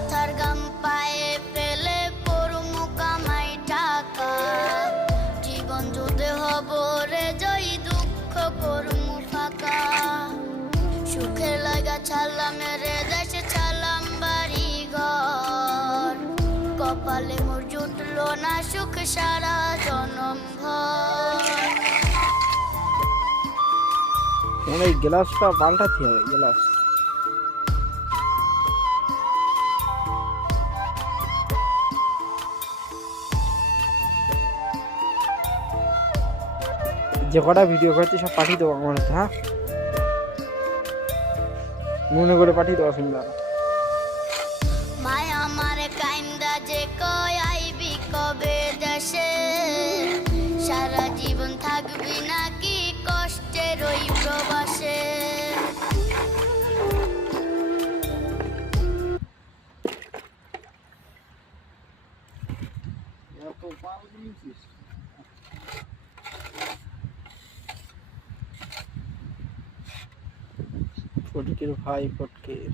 মাথার গাম পায়ে ফেলে করমু কামাই টাকা জীবন যুদ্ধে হব রে জয়ী দুঃখ করমু ফাঁকা সুখের লাগা ছাড়লাম রে দেশে ছাড়লাম বাড়ি ঘর কপালে মোর জুটলো না সুখ সারা জনম ভর এই গ্লাসটা পাল্টাতে হবে গ্লাস যে কটা ভিডিও করছি সব পাঠিয়ে দেবো আমার হাতে হ্যাঁ মনে করে পাঠিয়ে দেবো ফিল্ম মায়া আমার কাইন্দা যে কয় আইবি কবে দেশে সারা জীবন থাকবি নাকি কষ্টের ওই প্রবাসে ফটকের ভাই ফটকের